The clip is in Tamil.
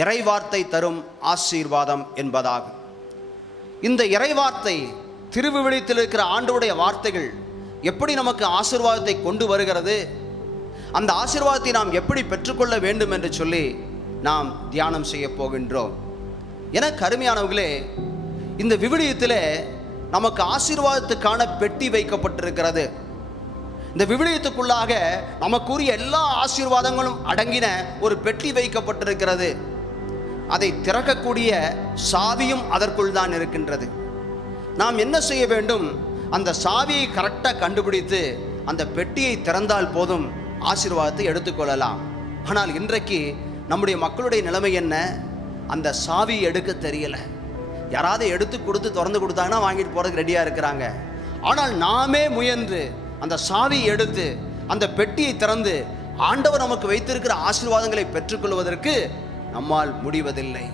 இறைவார்த்தை தரும் ஆசீர்வாதம் என்பதாகும். இந்த இறைவார்த்தை திருவிழித்தில் இருக்கிற ஆண்டுடைய வார்த்தைகள் எப்படி நமக்கு ஆசீர்வாதத்தை கொண்டு வருகிறது? அந்த ஆசீர்வாதத்தை நாம் எப்படி பெற்றுக்கொள்ள வேண்டும் என்று சொல்லி நாம் தியானம் செய்ய போகின்றோம். என கருமையானவர்களே இந்த விவிலியத்தில் நமக்கு ஆசீர்வாதத்துக்கான பெட்டி வைக்கப்பட்டிருக்கிறது. இந்த விவிலியத்துக்குள்ளாக நமக்குரிய எல்லா ஆசீர்வாதங்களும் அடங்கின ஒரு பெட்டி வைக்கப்பட்டிருக்கிறது. அதை திறக்கக்கூடிய சாவியும் அதற்குள் தான் இருக்கின்றது. நாம் என்ன செய்ய வேண்டும்? அந்த சாவியை கரெக்டாக கண்டுபிடித்து அந்த பெட்டியை திறந்தால் போதும் ஆசீர்வாதத்தை எடுத்துக்கொள்ளலாம். ஆனால் இன்றைக்கு நம்முடைய மக்களுடைய நிலைமை என்ன? அந்த சாவி எடுக்க தெரியல. யாராவது எடுத்து கொடுத்து திறந்து கொடுத்தாங்கன்னா வாங்கிட்டு போகிறதுக்கு ரெடியாக இருக்கிறாங்க. ஆனால் நாமே முயன்று அந்த சாவி எடுத்து அந்த பெட்டியை திறந்து ஆண்டவர் நமக்கு வைத்திருக்கிற ஆசீர்வாதங்களை பெற்றுக்கொள்வதற்கு நம்மால் முடிவதில்லை.